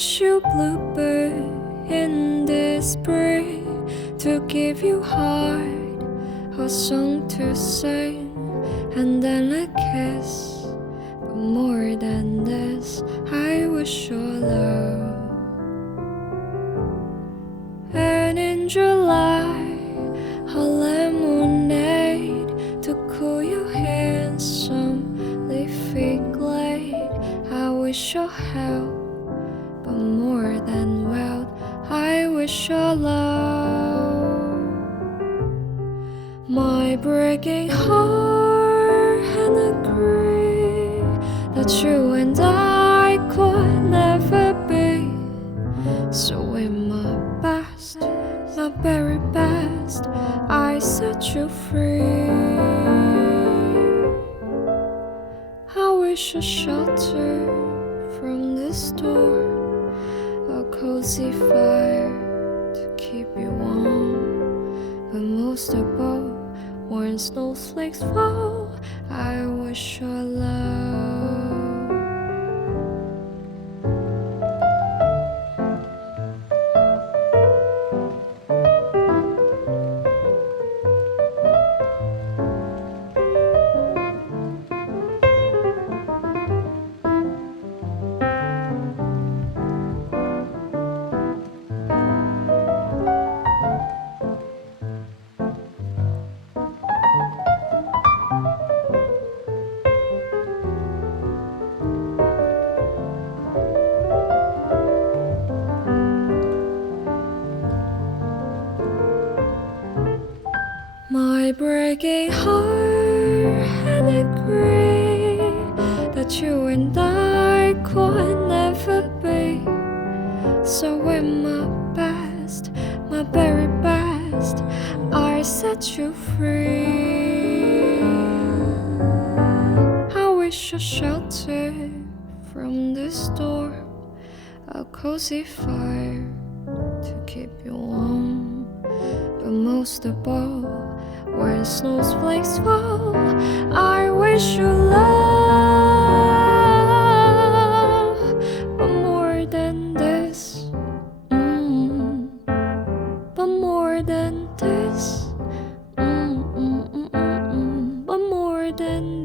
wish you bluebird in this spring to give you heart, a song to sing, and then a kiss. But more than this, I wish you love. And in July, a lemonade to cool your handsome leafy glade. I wish you help, but more than wealth, I wish you love. My breaking heart and agree that you and I could never be. So in my best, my very best, I set you free. I wish a shelter from the storm, a cozy fire to keep you warm. But most of all, when snowflakes fall, I wish your love. My breaking heart and agree that you and I could never be. So in my best, my very best, I set you free. I wish a shelter from the storm, a cozy fire to keep you warm. But most of all, when snowflakes fall, I wish you love. But more than this, but more than this, but more than